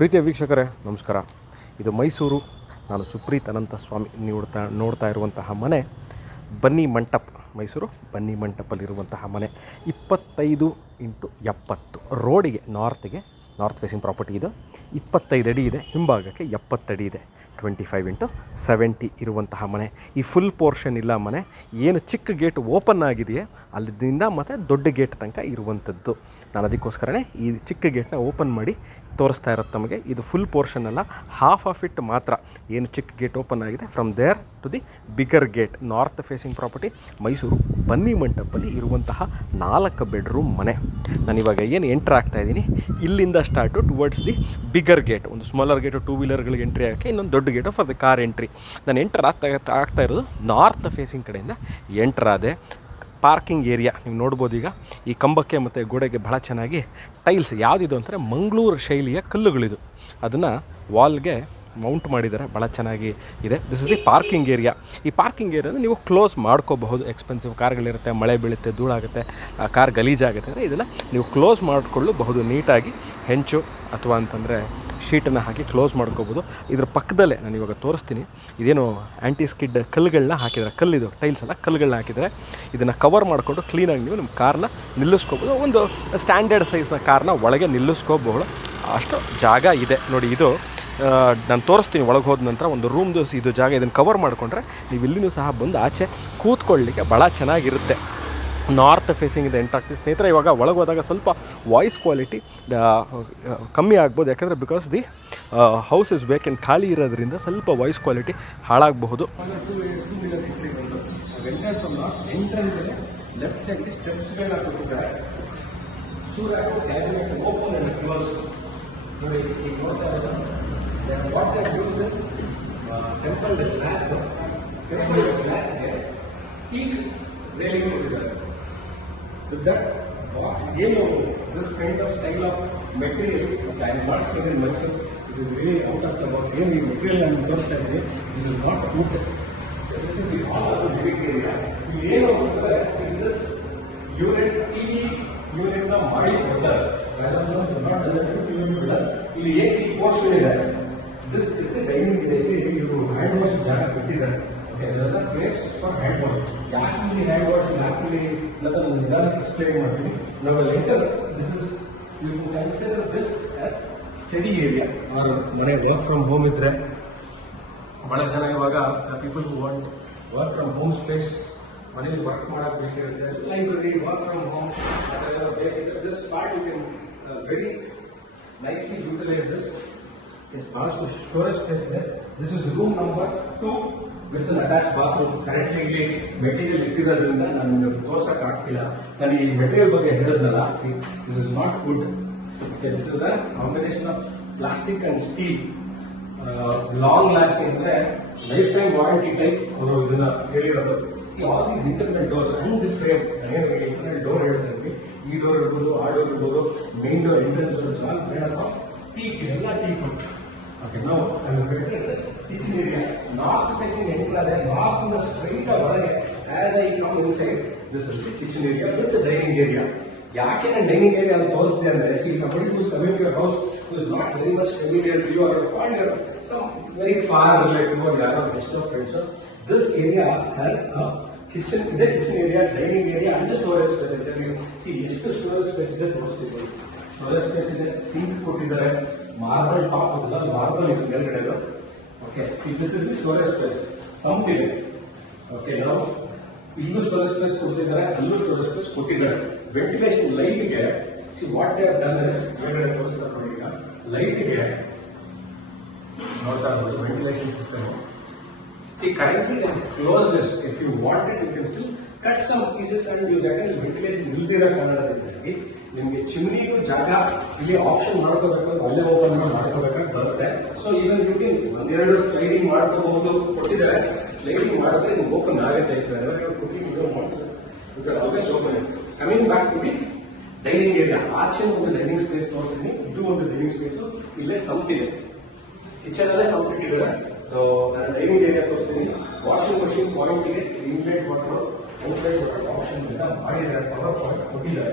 ಪ್ರೀತಿಯ ವೀಕ್ಷಕರೇ ನಮಸ್ಕಾರ. ಇದು ಮೈಸೂರು. ನಾನು ಸುಪ್ರೀತ್ ಅನಂತ ಸ್ವಾಮಿ. ನೋಡ್ತಾ ಇರುವಂತಹ ಮನೆ ಬನ್ನಿ ಮಂಟಪ, ಮೈಸೂರು ಬನ್ನಿ ಮಂಟಪಲ್ಲಿರುವಂತಹ ಮನೆ. 25x70 ರೋಡಿಗೆ ನಾರ್ತ್ ಫೇಸಿಂಗ್ ಪ್ರಾಪರ್ಟಿ ಇದು. 25 ಅಡಿ ಇದೆ, ಹಿಂಭಾಗಕ್ಕೆ 70 ಅಡಿ ಇದೆ. 25x70 ಇರುವಂತಹ ಮನೆ. ಈ ಫುಲ್ ಪೋರ್ಷನ್ ಇಲ್ಲ ಮನೆ. ಏನು ಚಿಕ್ಕ ಗೇಟ್ ಓಪನ್ ಆಗಿದೆಯೇ ಅಲ್ಲಿಂದ ಮತ್ತು ದೊಡ್ಡ ಗೇಟ್ ತನಕ ಇರುವಂಥದ್ದು. ನಾನು ಅದಕ್ಕೋಸ್ಕರನೇ ಈ ಚಿಕ್ಕ ಗೇಟ್ನ ಓಪನ್ ಮಾಡಿ ತೋರಿಸ್ತಾ ಇರೋದು ತಮಗೆ. ಇದು ಫುಲ್ ಪೋರ್ಷನ್ ಅಲ್ಲ, ಹಾಫ್ ಆಫ್ ಇಟ್ ಮಾತ್ರ. ಏನು ಚಿಕ್ಕ ಗೇಟ್ ಓಪನ್ ಆಗಿದೆ, from there to the bigger gate. North facing property, Mysuru ಬನ್ನಿ ಮಂಟಪಲ್ಲಿ ಇರುವಂತಹ 4 ಬೆಡ್ರೂಮ್ ಮನೆ. ನಾನಿವಾಗ ಏನು ಎಂಟ್ರ್ ಆಗ್ತಾಯಿದ್ದೀನಿ, ಇಲ್ಲಿಂದ start towards the bigger gate. ಒಂದು ಸ್ಮಾಲರ್ ಗೇಟು 2 ವೀಲರ್ಗಳಿಗೆ ಎಂಟ್ರಿ ಆಗೋಕ್ಕೆ, ಇನ್ನೊಂದು ದೊಡ್ಡ gate for the car entry. ನಾನು ಎಂಟ್ರ್ ಆಗ್ತಾ ಇರೋದು ನಾರ್ತ್ ಫೇಸಿಂಗ್ ಕಡೆಯಿಂದ ಎಂಟ್ರ್ ಆದೆ. ಪಾರ್ಕಿಂಗ್ ಏರಿಯಾ ನೀವು ನೋಡ್ಬೋದು. ಈಗ ಈ ಕಂಬಕ್ಕೆ ಮತ್ತು ಗೋಡೆಗೆ ಬಹಳ ಚೆನ್ನಾಗಿ ಟೈಲ್ಸ್ ಯಾವುದಿದು ಅಂದರೆ ಮಂಗಳೂರು ಶೈಲಿಯ ಕಲ್ಲುಗಳಿದು. ಅದನ್ನು ವಾಲ್ಗೆ ಮೌಂಟ್ ಮಾಡಿದ್ದಾರೆ, ಭಾಳ ಚೆನ್ನಾಗಿ ಇದೆ. This is the parking area. ಈ ಪಾರ್ಕಿಂಗ್ ಏರಿಯಾನ ನೀವು ಕ್ಲೋಸ್ ಮಾಡ್ಕೋಬಹುದು. ಎಕ್ಸ್ಪೆನ್ಸಿವ್ ಕಾರ್ಗಳಿರುತ್ತೆ, ಮಳೆ ಬೀಳುತ್ತೆ, ಧೂಳಾಗುತ್ತೆ, ಕಾರ್ ಗಲೀಜಾಗುತ್ತೆ ಅಂದರೆ ಇದನ್ನು ನೀವು ಕ್ಲೋಸ್ ಮಾಡಿಕೊಳ್ಳಬಹುದು ನೀಟಾಗಿ. ಹೆಂಚು ಅಥವಾ ಅಂತಂದರೆ ಶೀಟನ್ನು ಹಾಕಿ ಕ್ಲೋಸ್ ಮಾಡ್ಕೋಬೋದು. ಇದ್ರ ಪಕ್ಕದಲ್ಲೇ ನಾನು ಇವಾಗ ತೋರಿಸ್ತೀನಿ. ಇದೇನು ಆ್ಯಂಟಿ ಸ್ಕಿಡ್ ಕಲ್ಲುಗಳನ್ನ ಹಾಕಿದ್ದಾರೆ, ಕಲ್ಲಿದು ಟೈಲ್ಸ್ ಅಲ್ಲ, ಕಲ್ಲುಗಳನ್ನ ಹಾಕಿದ್ದಾರೆ. ಇದನ್ನು ಕವರ್ ಮಾಡಿಕೊಂಡು ಕ್ಲೀನಾಗಿ ನೀವು ನಿಮ್ಮ ಕಾರ್ನ ನಿಲ್ಲಿಸ್ಕೋಬೋದು. ಒಂದು ಸ್ಟ್ಯಾಂಡರ್ಡ್ ಸೈಜ್ನ ಕಾರ್ನ ಒಳಗೆ ನಿಲ್ಲಿಸ್ಕೋಬಹುದು, ಅಷ್ಟು ಜಾಗ ಇದೆ ನೋಡಿ. ಇದು ನಾನು ತೋರಿಸ್ತೀನಿ ಒಳಗೆ ಹೋದ ನಂತರ. ಒಂದು ರೂಮ್ದು ಇದು ಜಾಗ. ಇದನ್ನು ಕವರ್ ಮಾಡಿಕೊಂಡ್ರೆ ನೀವು ಇಲ್ಲಿನೂ ಸಹ ಬಂದು ಆಚೆ ಕೂತ್ಕೊಳ್ಳಲಿಕ್ಕೆ ಭಾಳ ಚೆನ್ನಾಗಿರುತ್ತೆ. ನಾರ್ತ್ ಫೇಸಿಂಗ್ ಇದೆ ಎಂಟ್ರಾಗ್ತೀವಿ ಸ್ನೇಹಿತರೆ. ಇವಾಗ ಒಳಗೆ ಹೋದಾಗ ಸ್ವಲ್ಪ ವಾಯ್ಸ್ ಕ್ವಾಲಿಟಿ ಕಮ್ಮಿ ಆಗ್ಬೋದು, ಯಾಕಂದರೆ because the house is vacant, ಖಾಲಿ ಇರೋದ್ರಿಂದ ಸ್ವಲ್ಪ ವಾಯ್ಸ್ ಕ್ವಾಲಿಟಿ ಹಾಳಾಗಬಹುದು. ಲೆಫ್ಟ್ ಸೈಡ್ ಸ್ಟೆಪ್ಸ್ಗಳನ್ನ ಕೊಟ್ಟಿದ್ದಾರೆ. ಓಪನ್ ಅಂಡ್ ಕ್ಲೋಸ್ ನೋಡಿ. ಈಗ ನೋಡ್ತಾ ಇರೋದು ಟೆಂಪಲ್ ಗ್ಲಾಸ್ಗೆ ಟೀಕ್ ರೇಲಿಂಗ್ ಕೊಟ್ಟಿದ್ದಾರೆ. With that box, this kind of style of material, okay, I am not saying in Mysore, this is really out of the box. Here, the material I am interested in, this is not wood. This is the all of the living area. See this unit, TV unit na ಮಾಡಿ ಕೊಡ್ತಾರೆ. As of now, not done TV unit. ಇಲ್ಲಿ ಈ portion ಇದೆ. This is the dining area. ಇದು hand wash ಜಾಗ ಕೊಟ್ಟಿದ್ದಾರೆ. There's a place for hand wash. Actually, hand wash will actually explain ಮಾಡ್ತೀನಿ. Now later, this is, you consider this as study area or ಮನೆ work from home ಇದ್ರೆ ಬಹಳ ಚೆನ್ನಾಗಿ. ಇವಾಗ people who want work from home space, ಮನೇಲಿ work ಮಾಡಕ್ಕೆ ಬೇಕಿರುತ್ತೆ, library, work from home, this part you can very nicely utilize this. It's ಬಹಳಷ್ಟು storage space ಇದೆ. This is room number 2 with an attached bathroom. Currently ಇಲ್ಲಿ material ಇಟ್ಟಿರೋದ್ರಿಂದ ನಾನು ತೋರ್ಸಕ್ ಆಗ್ತಿಲ್ಲ. ನಾನು ಈ ಮೆಟೀರಿಯಲ್ ಬಗ್ಗೆ ಹೇಳಿದ್ನಲ್ಲ, see, this is not wood. Okay, this is a combination of plastic and steel. Long lasting ಅಂದ್ರೆ ಲೈಫ್ ಟೈಮ್ ವಾರಂಟಿ ಟೈಪ್ ಅವರು ಇದನ್ನ ಹೇಳಿರೋದು. See, all these internal doors and the frame, internal door ಹೇಳ್ತಾ ಇದ್ವಿ. ಈ door ಇರ್ಬೋದು, ಆ door ಇರ್ಬೋದು, main door entrance all made up of teak. ಎಲ್ಲ teak. Okay, now I will get the kitchen area. North facing enter north in the straight away. As I come inside, this is the kitchen area with the dining area. ಯಾಕೆ ನಾನು dining area ಅಂತ ತೋರಿಸ್ದೆ ಅಂದರೆ, see, somebody who is coming to your house who is not very much familiar to you or some very far relative or ಯಾರೋ guest of friends, this area has a kitchen. The kitchen area, dining area and the storage space. See, ಎಷ್ಟು storage space ಇದೆ ತೋರಿಸ್ತೀವಿ. Storage space ಇದೆ, sink ಕೊಟ್ಟಿದ್ದಾರೆ, marble top ಇದೆ, marble ಇದೆ ಮೇಲ್ಗಡೆ. Okay, see this is the storage space. Sump ಇದೆ. Okay, ನಾವು ಇಲ್ಲೂ ಸ್ಟೋರೇಜ್ ಸ್ಪೇಸ್ ಕೊಟ್ಟಿದ್ದಾರೆ, ಅಲ್ಲೂ ಸ್ಟೋರೇಜ್ ಸ್ಪೇಸ್ ಕೊಟ್ಟಿದ್ದಾರೆ. ವೆಂಟಿಲೇಷನ್ ಲೈಟ್ಗೆ, see what they have done is, ಮೇಲ್ಗಡೆ ತೋರಿಸ್ತಾರೆ ಈಗ, ಲೈಟ್ಗೆ ನೋಡ್ತಾ ಇರ್ಬೋದು ventilation system. See currently close this. If you want it you can still cut some pieces and use. ಯಾಕಂದ್ರೆ ವೆಂಟಿಲೇಷನ್ ಇಲ್ದಿರೋ ಕಾರಣದಿಂದಾಗಿ ನಿಮಗೆ ಚಿಮ್ನಿಗೂ ಜಾಗ ಇಲ್ಲಿ ಆಪ್ಷನ್ ಮಾಡ್ಕೋಬೇಕು, ಅಲ್ಲೇ ಓಪನ್ ಮಾಡ್ಕೋಬೇಕಾಗಿ ಬರುತ್ತೆ. ಸೊ ಇವನ್ ಯು ಕ್ಯಾನ್ ಒಂದೆರಡು ಸ್ಲೈಡಿಂಗ್ ಮಾಡ್ಕೋಬಹುದು, ಕೊಟ್ಟಿದ್ದಾರೆ. ಸ್ಲೈಡಿಂಗ್ ಮಾಡಿದ್ರೆ ನಿಮ್ಗೆ ಓಪನ್ ಆಗುತ್ತೆ. Always open. Coming back to the dining area, ಆಚೆ ಒಂದು ಡೈನಿಂಗ್ ಸ್ಪೇಸ್ ತೋರಿಸ್ತೀನಿ. ಇದು ಒಂದು ಡೈನಿಂಗ್ ಸ್ಪೇಸ್. ಇಲ್ಲೇ ಸಂಪ್ ಇದೆ, ಕಿಚನ್ ಅಲ್ಲೇ ಸಂಪ್ ಇಟ್ಟಿದ್ದಾರೆ. ನಾನು ಡೈನಿಂಗ್ ಏರಿಯಾ ತೋರಿಸ್ತೀನಿ. ವಾಷಿಂಗ್ ಮಷೀನ್ ಪಾಯಿಂಟ್ಗೆ inlet water, outlet water option ಮಾಡಿದ್ದಾರೆ, ಪವರ್ ಪಾಯಿಂಟ್ ಕೊಟ್ಟಿದ್ದಾರೆ.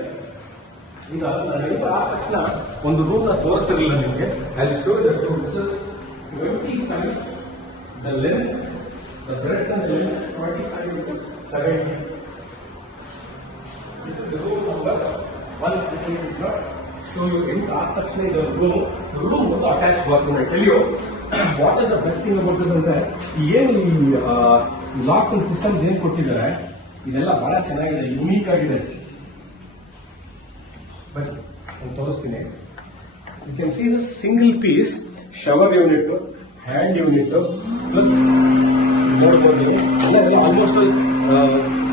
ಈಗ ನಾನು ಆದ ತಕ್ಷಣ ಒಂದು ರೂಮ್ ನ ತೋರಿಸಿರಲಿಲ್ಲ ನಿಮಗೆ. I show this room. This is 25. The length, the breadth and the length is 25 into 70. This is the room number 1. I did not show you in actually the room. The room with the attached bathroom. I tell you what is the best thing about this ಅಂದ್ರೆ ಏನು ಈ LOX and systems ಏನು ಕೊಟ್ಟಿದ್ದಾರೆ ಇದೆಲ್ಲ ಬಹಳ ಚೆನ್ನಾಗಿದೆ, unique ಆಗಿದೆ. ಬನ್ನಿ ನಾನು ತೋರಿಸ್ತೀನಿ. You can see this single piece shower unit, hand unit plus ನೋಡ್ಬೋದು ಎಲ್ಲ ಆಲ್ಮೋಸ್ಟ್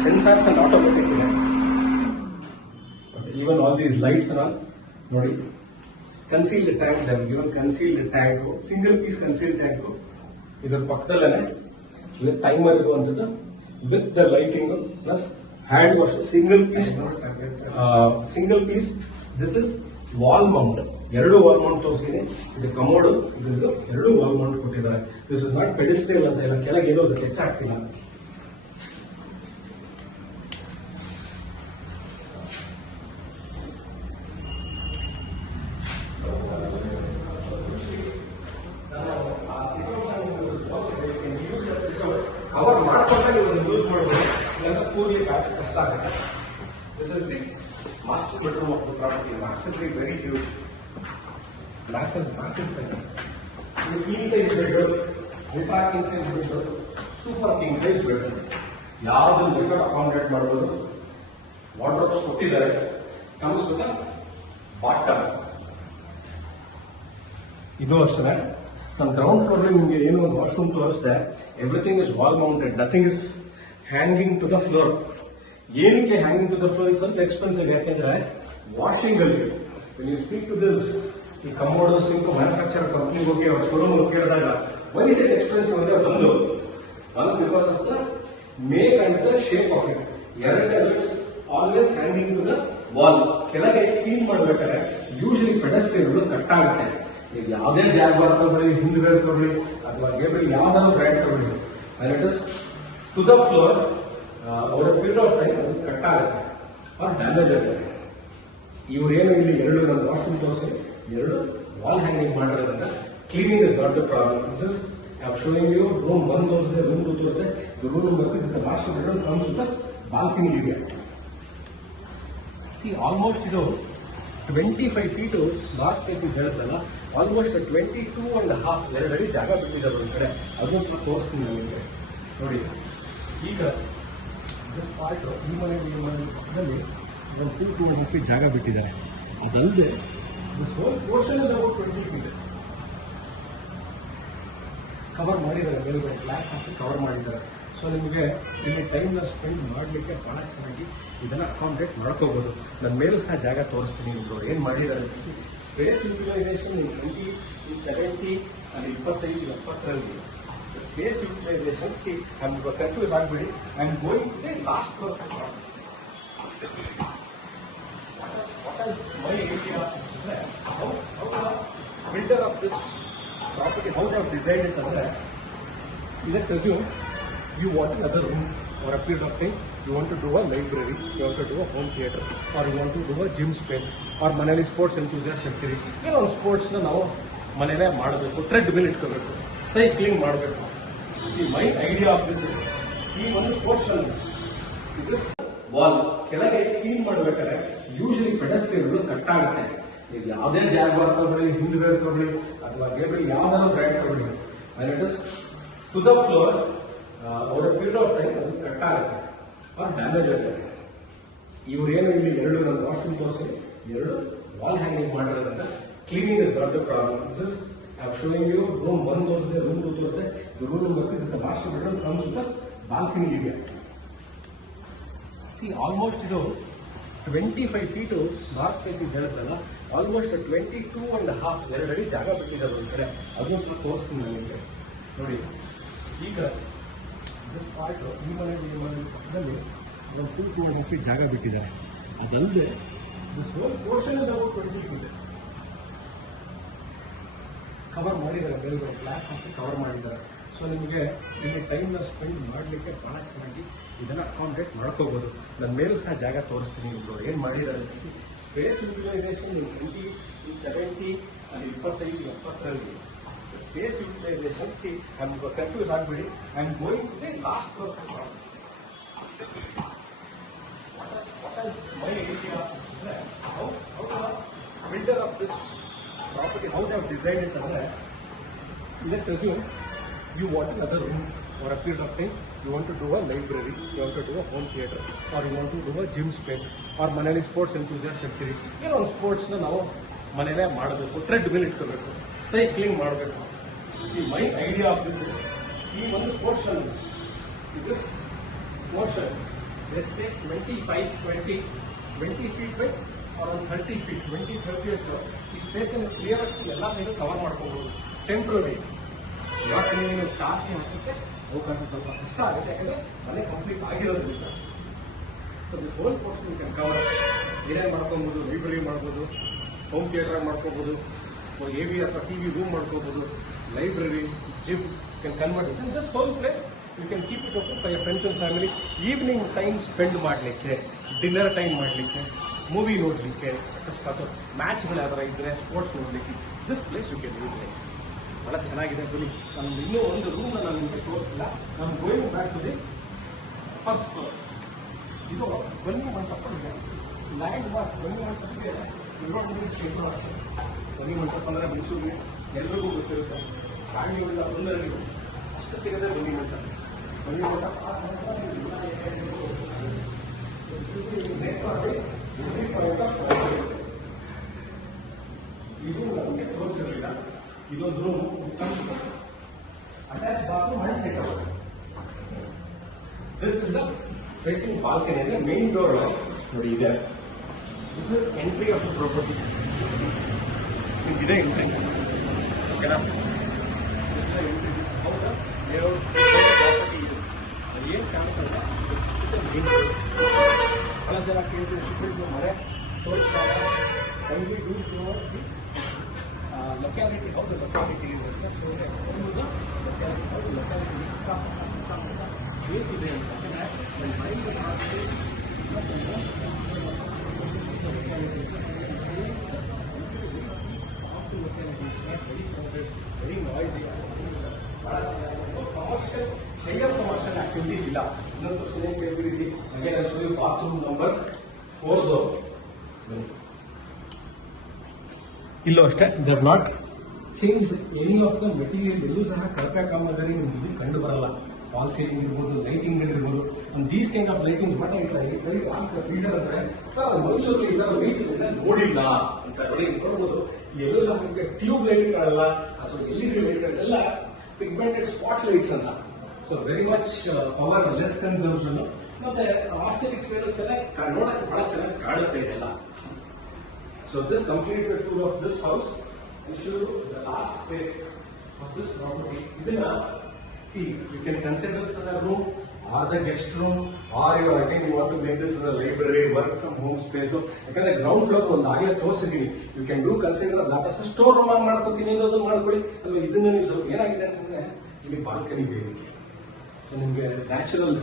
ಸೆನ್ಸಾರ್ಸ್ ಅಂಡ್ ಆಟೋಮೆಟಿಕ್ ಇದೆ. ಈವನ್ ಆಲ್ ದೀಸ್ ಲೈಟ್ಸ್ ಅನ್ನ ನೋಡಿ. ಕನ್ಸೀಲ್ಡ್ ಟ್ಯಾಂಕ್ ಇದೆ, even concealed tank, single piece concealed tank. ಇದರ ಪಕ್ಕದಲ್ಲೇ ವಿತ್ ಟೈಮರ್ ಇರುವಂತದ್ದು, with the lighting plus hand wash. Single piece this is wall mount. ಎರಡು wall mount ತೋರಿಸ್ತೀನಿ. ಇದು ಕಮೋಡು, ಇದ್ರದ್ದು ಎರಡು ವಾಲ್ ಮೌಂಟ್ ಕೊಟ್ಟಿದ್ದಾರೆ. ದಿಸ್ ಇಸ್ ನಾಟ್ ಪೆಡಿಸ್ಟ್ರಿಯಲ್ ಅಂತ ಇಲ್ಲ, ಕೆಳಗೆ ಏನೋ ಅದು ಟಚ್ ಆಗ್ತಿಲ್ಲ. ಕವರ್ ಮಾಡ್ಕೊಂಡ್ರೆ ನೀವು ಯೂಸ್ ಮಾಡಬಹುದು, ಇಲ್ಲ ಕೂರ್ಲಿಕ್ಕೆ ಕಷ್ಟ ಆಗುತ್ತೆ. This is the master bedroom of the property. Masterly very huge, massive size. ಇದು king size bed, ultra king size bed, super king size bed. ಯಾವ್ದು ಬೇಕಾದ್ರೂ ಅಕಾಮಡೇಟ್ ಮಾಡಬಹುದು. ವಾರ್ಡ್ರೋಬ್ಸ್ ಕೊಟ್ಟಿದ್ದಾರೆ. Comes with bottom. ಇದು ಅಷ್ಟೇ. ನಾನು ಗ್ರೌಂಡ್ ಫ್ಲೋರ್ ನಿಮಗೆ ಏನು ಒಂದು ವಾಶ್ರೂಮ್ ತೋರಿಸಿದೆ. Everything is wall mounted, nothing is hanging to the floor. ಏನಕ್ಕೆ ಹ್ಯಾಂಗಿಂಗ್ ಟು ದ ಫ್ಲೋರ್ ಸ್ವಲ್ಪ ಎಕ್ಸ್ಪೆನ್ಸಿವ್, ಯಾಕೆಂದ್ರೆ ವಾಷಿಂಗ್ ಅಲ್ಲಿ when you speak to this ಈ ಕಮೋಡೋ ಸಿಂಕ್ ಮ್ಯಾನುಫ್ಯಾಕ್ಚರ್ ಕಂಪ್ನಿಗೆ ಹೋಗಿ ಅವ್ರ ಶೋರೂಮ್ ಕೇಳಿದಾಗ ವೈ ಇಸ್ ಇಟ್ ಎಕ್ಸ್ಪೆನ್ಸಿವ್ ಅಂದ್ರೆ ಬಂದು because of the make and the shape of it. ಎರಡನೇ always hanging to the wall. ಕೆಳಗೆ ಕ್ಲೀನ್ ಮಾಡ್ಬೇಕಾದ್ರೆ ಯೂಶಲಿ ಪೆಡಸ್ಟ್ರಿಯಲ್ ಕಟ್ ಆಗುತ್ತೆ. ಈಗ ಯಾವುದೇ ಜಾಗ್ವಾರ್ ತಗೊಳ್ಳಿ, ಹಿಂದ್ಗಡೆ ತಗೊಳ್ಳಿ, ಅಥವಾ ಗೇಬಲ್ ಯಾವ್ದಾದ್ರು ಬ್ರ್ಯಾಂಡ್ ತಗೊಳ್ಳಿ, it is to the floor ಅವರ ಪೀರಿಯಡ್ ಆಫ್ ಟೈಮ್ ಅದು ಕಟ್ ಆಗುತ್ತೆ ಆರ್ ಡ್ಯಾಮೇಜ್ ಆಗುತ್ತೆ. ಇವರೇನು ಇಲ್ಲಿ ಎರಡು ನನ್ನ ವಾಶ್ರೂಮ್ ತೋರಿಸಿ ಎರಡು ವಾಲ್ ಹ್ಯಾಂಗಿಂಗ್ ಮಾಡಿರೋದ್ರಿಂದ cleaning is not the problem. This is I am showing you room 1 ತೋರಿಸಿದೆ, ರೂಮ್ 2 ತೋರಿಸಿದೆ. ಇದು room number 2. This master bedroom comes with balcony ಇದೆ. ಆಲ್ಮೋಸ್ಟ್ ಇದು 25 ಫೀಟ್ ನಾರ್ತ್ ಫೇಸಿಂಗ್ ಹೇಳಿದ್ರಲ್ಲ, ಆಲ್ಮೋಸ್ಟ್ 22.5 2 ಅಡಿ ಜಾಗ ಬಿಟ್ಟಿದ್ದಾರೆ ಒಂದು ಕಡೆ. ಅದನ್ನು ಸ್ವಲ್ಪ ತೋರಿಸ್ತೀನಿ ನಿಮಗೆ ನೋಡಿ. ಈಗ ಪಾರ್ಟ್ ಈ ಮನೆಯಲ್ಲಿ ಒಂದು 2.5 ಫೀಟ್ ಜಾಗ ಬಿಟ್ಟಿದ್ದಾರೆ. ಅದಲ್ಲದೆ this whole portion is about 20 feet cover ಮಾಡಿದ್ದಾರೆ. ಮೇಲ್ಗಡೆ ಗ್ಲಾಸ್ ಹಾಕಿ ಕವರ್ ಮಾಡಿದ್ದಾರೆ. ಸೊ ನಿಮಗೆ ಇಲ್ಲಿ ಟೈಮ್ನ ಸ್ಪೆಂಡ್ ಮಾಡಲಿಕ್ಕೆ ಬಹಳ ಚೆನ್ನಾಗಿ ಇದನ್ನು ಅಕಾಮಡೇಟ್ ಮಾಡ್ಕೋಬಹುದು. ನನ್ನ ಮೇಲೂ ಸಹ ಜಾಗ ತೋರಿಸ್ತೀನಿ. ನಿಮ್ಗೆ ಏನು ಮಾಡಿದ್ದಾರೆ ಸ್ಪೇಸ್ ಯುಟಿಲೈಸೇಷನ್ 20, 70 ಅಲ್ಲಿ 25, 70ರಲ್ಲಿ ಸ್ಪೇಸ್ ಯುಟಿಲೈಸೇಷನ್. ಸಿ ಕನ್ಫ್ಯೂಸ್ ಆಗಬೇಡಿ. I am going to the last floor. What is my idea? How the builder of this property, how they have designed it ಅಂದ್ರೆ, let's assume you want another room or a period of time, you want to do a library, you want to do a home theatre, or you want to do a gym space, or ಮನೆಯಲ್ಲಿ sports enthusiast ಇರ್ತೀರಿ, ಏನೋ ಒಂದು ಸ್ಪೋರ್ಟ್ಸ್ನ ನಾವು ಮನೇಲೇ ಮಾಡಬೇಕು, trade mill ಇಟ್ಕೋಬೇಕು, cycling ಮಾಡಬೇಕು. ಮೈ idea of this ಈ ಒಂದು ಪೋರ್ಷನ್ ದಿಸ್ ವಾಲ್ ಕೆಳಗೆ ಕ್ಲೀನ್ ಮಾಡಬೇಕಾದ್ರೆ ಯೂಶಲಿ ಪೆಡಸ್ಟ್ರಿಯಲ್ ಕಟ್ ಆಗುತ್ತೆ. ಈಗ ಯಾವುದೇ ಜಾಗ್ವಾರ್ ತಗೊಳ್ಳಿ, ಹಿಂದ್ಗಡೆ ತಗೊಳ್ಳಿ, ಅಥವಾ ಗೇಬಲ್ ಯಾವ್ದಾದ್ರು ಬ್ರ್ಯಾಂಡ್ ತಗೊಳ್ಳಿ, it is to the floor ಅವರ ಪೀರಿಯಡ್ ಆಫ್ ಟೈಮ್ ಅದು ಕಟ್ ಆಗುತ್ತೆ ಆರ್ ಡ್ಯಾಮೇಜ್ ಆಗುತ್ತೆ. ಇವರೇನು ಇಲ್ಲಿ ಎರಡು ನನ್ನ ವಾಶ್ರೂಮ್ ತೋರಿಸಿ ಎರಡು ವಾಲ್ ಹ್ಯಾಂಗಿಂಗ್ ಮಾಡಿರೋದ್ರಿಂದ cleaning is not the problem. This is I am showing you room 1 ತೋರಿಸಿದೆ, ರೂಮ್ 2 ತೋರಿಸಿದೆ. ಇದು room number 2. This master bedroom comes with balcony ಇದೆ. ಆಲ್ಮೋಸ್ಟ್ ಇದು 25 ಫೀಟ್ ನಾರ್ತ್ ಫೇಸಿಂಗ್ ಹೇಳಿದ್ರಲ್ಲ, ಆಲ್ಮೋಸ್ಟ್ 22.5 2 ಅಡಿ ಜಾಗ ಬಿಟ್ಟಿದ್ದಾರೆ ಒಂದು ಕಡೆ. ಅದನ್ನು ಸ್ವಲ್ಪ ತೋರಿಸ್ತೀನಿ ನಿಮಗೆ ನೋಡಿ. ಈಗ ಪಾರ್ಟ್ ಈ ಮನೆಯಲ್ಲಿ ಪಕ್ಕದಲ್ಲಿ ಒಂದು 2.5 ಫೀಟ್ ಜಾಗ ಬಿಟ್ಟಿದ್ದಾರೆ. ಅದಲ್ಲದೆ this whole portion is about 20 feet cover ಮಾಡಿದ್ದಾರೆ. ಮೇಲ್ಗಡೆ ಗ್ಲಾಸ್ ಹಾಕಿ ಕವರ್ ಮಾಡಿದ್ದಾರೆ. ಸೊ ನಿಮಗೆ ಇಲ್ಲಿ ಟೈಮ್ನ ಸ್ಪೆಂಡ್ ಮಾಡಲಿಕ್ಕೆ ಬಹಳ ಚೆನ್ನಾಗಿ ಇದನ್ನು ಅಕಾಮಡೇಟ್ ಮಾಡ್ಕೋಬಹುದು. ನನ್ನ ಮೇಲೂ ಸಹ ಜಾಗ ತೋರಿಸ್ತೀನಿ. ನಿಮ್ಗೆ ಏನು ಮಾಡಿದ್ದಾರೆ space utilization in 20, in 70, and in 25, the space utilization, see, I'm confused already. I'm going to the last floor of the property. What is my idea? How the builder of this property, how they have designed it? Let's assume you want another room for a period of time. You want to do a library, you want to do a home theatre, or you want to do a gym space, or ಮನೆಯಲ್ಲಿ sports enthusiast ಇರ್ತೀರಿ. ಏನೋ ಒಂದು ಸ್ಪೋರ್ಟ್ಸ್ನ ನಾವು ಮನೆಯಲ್ಲೇ ಮಾಡಬೇಕು, treadmill ಇಟ್ಕೋಬೇಕು, cycling ಮಾಡಬೇಕು. ಮೈ idea of this ಈ ಒಂದು portion, this portion let's say 20 feet by around 30 feet, 20-30 ಅಷ್ಟು ಈ ಸ್ಪೇಸ್ ಕ್ಲಿಯರ್ ಆಗಿ ಎಲ್ಲ ಸೈಡ್ ಕವರ್ ಮಾಡ್ಕೋಬಹುದು. ಟೆಂಪ್ರರಿ ಇವತ್ತು ನೀವು ಕಾಸಿ ಹಾಕಕ್ಕೆ ಅವಕಾಶ ಸ್ವಲ್ಪ ಕಷ್ಟ ಆಗುತ್ತೆ, ಯಾಕಂದ್ರೆ ಮನೆ ಕಂಪ್ಲೀಟ್ ಆಗಿರೋದ್ರಿಂದ. So this whole portion you can cover. ಏನೇನು ಮಾಡ್ಕೊಬೋದು, ಲೈಬ್ರರಿ ಮಾಡ್ಬೋದು, ಹೋಮ್ ಥಿಯೇಟರ್ ಮಾಡ್ಕೋಬೋದು, AV ಅಥವಾ TV ರೂಮ್ ಮಾಡ್ಕೋಬೋದು, library, gym can convert in this whole place. You can keep it open for your friends and family. Evening time spend ಮಾಡಲಿಕ್ಕೆ, dinner time ಮಾಡಲಿಕ್ಕೆ, movie ನೋಡಲಿಕ್ಕೆ, ಅಕಸ್ಮಾತ್ ಮ್ಯಾಚ್ಗಳು ಯಾವ್ದಾರ ಇದ್ದರೆ ಸ್ಪೋರ್ಟ್ಸ್ ನೋಡಲಿಕ್ಕೆ, this place you can utilise. ಭಾಳ ಚೆನ್ನಾಗಿದೆ. ಬನ್ನಿ, ನಾನು ಇನ್ನೂ ಒಂದು ರೂಮ್ನ ನಾನು ನಿಮಗೆ ತೋರಿಸಿಲ್ಲ. ನಾನು going back to the first floor. ಇದು ಬನ್ನಿ ಮಂಟಪ ಇದೆ, ಲ್ಯಾಂಡ್ ಮಾರ್ಕ್. ಬನ್ನಿ ಮಂಟಪಕ್ಕೆ ಬನ್ನಿ ಮಂಟಪ ಅಂದರೆ ಮೈಸೂರಿಗೆ ಎಲ್ರಿಗೂ ಗೊತ್ತಿರುತ್ತೆ. ಕಾಣಿಗಳ ಬಂದರಿಗೂ ಅಷ್ಟು ಸಿಗದೆ ಬನ್ನಿ ಮಂಟಪ. ಬನ್ನಿ ಮಂಟಪ ಇದು ನಮಗೆ ತೋರಿಸಿರಲಿಲ್ಲ. ಇದೊಂದು room, attach bathroom and setup. This is the facing balcony. ಅಂದ್ರೆ ಮೇನ್ ಡೋರ್ ನೋಡಿ ಇದೆ. This is entry of the property. ಇದೆ ಎಂಟ್ರಿ, ಓಕೆನಾ? This is entry. ಹೌದಾ, ಪ್ರಾಪರ್ಟಿ ಇದೆ. ಅದು ಏನು ಕಾಣಿಸಲ್ಲ, ಮೇನ್ ಡೋರ್. ಬಹಳ ಜನ ಕೇಳ್ತೀವಿ ಮನೆ ತೋರಿಸ್ತಾರೆ. ಕೈಲಿ do show locality, how the locality is. So the locality, how the locality is ಹೇಗಿದೆ ಅಂತ ವೆರಿ ನಾಯ್ಸಿ, ಹೈಯರ್ ಕಮರ್ಷಿಯಲ್ ಆಕ್ಟಿವಿಟೀಸ್ ಇಲ್ಲ. ಇನ್ನೊಂದು ಕ್ವಶನ್ ಏನು ಕೇಳ್ಬಿಡಿಸಿ. Again bathroom number 4. ಇಲ್ಲೂ ಅಷ್ಟೇ, they have not change any of the material. ಎಲ್ಲೂ ಸಹ ಕಳಪೆ ಕಾಮಗಾರಿ ನಿಮಗೆ ಕಂಡು ಬರಲ್ಲ. ಫಾಲ್ ಸೀಲಿಂಗ್ ಇರ್ಬೋದು, ಲೈಟಿಂಗ್ ಇರ್ಬೋದು, these kind of lightings but fielder ಅಂದ್ರೆ ಸರ್ ಮೈಸೂರು ಈ ತರ ಲೈಟ್ ನೋಡಿಲ್ಲ ಅಂತ ನೋಡಿ ನೋಡ್ಬೋದು. ಎಲ್ಲೂ ಸಹ ನಿಮಗೆ ಟ್ಯೂಬ್ ಲೈಟ್ ಕಾಣಲ್ಲ, ಅಥವಾ LED ಲೈಟ್ ಎಲ್ಲ ಪಿಗ್ಮೆಂಟೆಡ್ ಸ್ಪಾಟ್ ಲೈಟ್ಸ್ ಅಂತ. So very much power less consumption. ಮತ್ತೆ ಆಸ್ಥೆಟಿಕ್ಸ್ ಚೆನ್ನಾಗಿ ನೋಡಕ್ಕೆ ಬಹಳ ಚೆನ್ನಾಗಿ ಕಾಣುತ್ತೆ ಇದೆಲ್ಲ. So this completes the tour of this house. I show you the last space of this property. Idina, see, you can consider this as a room, or the guest room, or you again you want to make this as a library, work from home space. So, ಯಾಕಂದ್ರೆ ground floor ಒಂದು ಆಗಲೇ ತೋರಿಸಿದೀನಿ. You can do consider that as store room ಆಗಿ ಮಾಡ್ಕೊತೀನಿ ಅನ್ನೋದು ಮಾಡ್ಕೊಳ್ಳಿ. ಅಲ್ವಾ, ಇದನ್ನ ನೀವು ಸ್ವಲ್ಪ ಏನಾಗಿದೆ ಅಂತಂದ್ರೆ ಇಲ್ಲಿ ಬಾಲ್ಕನಿ ಇದೆ. ಸೊ ನಿಮಗೆ ನ್ಯಾಚುರಲ್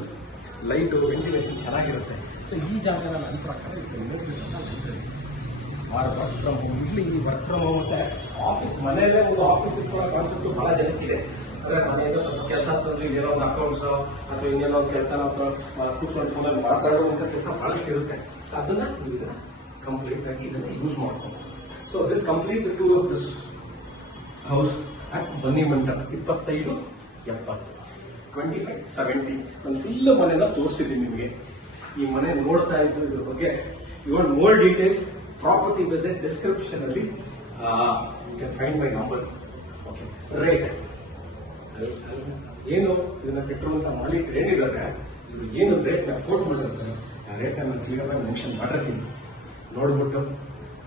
ಲೈಟ್, ವೆಂಟಿಲೇಷನ್ ಚೆನ್ನಾಗಿರುತ್ತೆ. ಸೊ ಈ ಜಾಗನ ನನ್ನ ಪ್ರಕಾರ ವರ್ಕ್ ಫ್ರಮ್ ಹೋಮ್. ಯೂಶ್ಲಿ ಈ ವರ್ಕ್ ಫ್ರಮ್ ಹೋಮ್ ಮತ್ತೆ ಆಫೀಸ್, ಮನೆಯಲ್ಲೇ ಒಂದು ಆಫೀಸ್ ಇಟ್ಕೊಳ್ಳೋ ಕಾನ್ಸೆಪ್ಟ್ ಬಹಳ ಜನಕ್ಕಿದೆ. ಅಂದ್ರೆ ಮನೆಯಿಂದ ಸ್ವಲ್ಪ ಕೆಲಸ ತಂದ್ರೆ ಏನೋ ಒಂದು ಅಕೌಂಟ್ಸ್ ಅಥವಾ ಇನ್ನೇನೋ ಒಂದು ಕೆಲಸ ಕೂತ್ಕೊಂಡು ಫೋನಲ್ಲಿ ಮಾತಾಡುವಂಥ ಕೆಲಸ ಬಹಳಷ್ಟು ಇರುತ್ತೆ. ಸೊ ಅದನ್ನ ಕಂಪ್ಲೀಟ್ ಆಗಿ ಇದನ್ನ ಯೂಸ್ ಮಾಡ್ಕೊಂಡು. So this completes the tour of this house at ಬನ್ನಿ ಮಂಟಪ. 25-70, 25-70 ಒಂದು ಫುಲ್ ಮನೆನ ತೋರಿಸಿದ್ದೀನಿ ನಿಮಗೆ. ಈ ಮನೆ ನೋಡ್ತಾ ಇದ್ದು ಇದ್ರ ಬಗ್ಗೆ you want more details, property visit description ಅಲ್ಲಿ you can find my number. Okay, rate ಏನು ಇದನ್ನ ಕಟ್ಟಿರುವಂತ ಮಾಲೀಕರು ಏನಿದ್ದಾರೆ, ಇವರು ಏನು ರೇಟ್ ನ ಕೋಟ್ ಮಾಡಿರ್ತಾರೆ, ಆ ರೇಟ್ ಅನ್ನು ಕ್ಲಿಯರ್ ಆಗಿ ಮೆನ್ಷನ್ ಮಾಡಿರ್ತೀನಿ. ನೋಡ್ಬಿಟ್ಟು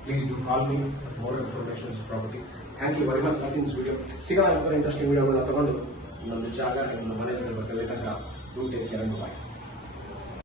please do call me more information property. Thank you very much watching this video. ಸಿಗೋಣ ಇಂಟ್ರೆಸ್ಟಿಂಗ್ ವಿಡಿಯೋಗಳನ್ನ ತಗೊಂಡು ಇನ್ನೊಂದು ಜಾಗ, ಇನ್ನೊಂದು ಮನೆ later do take care and by.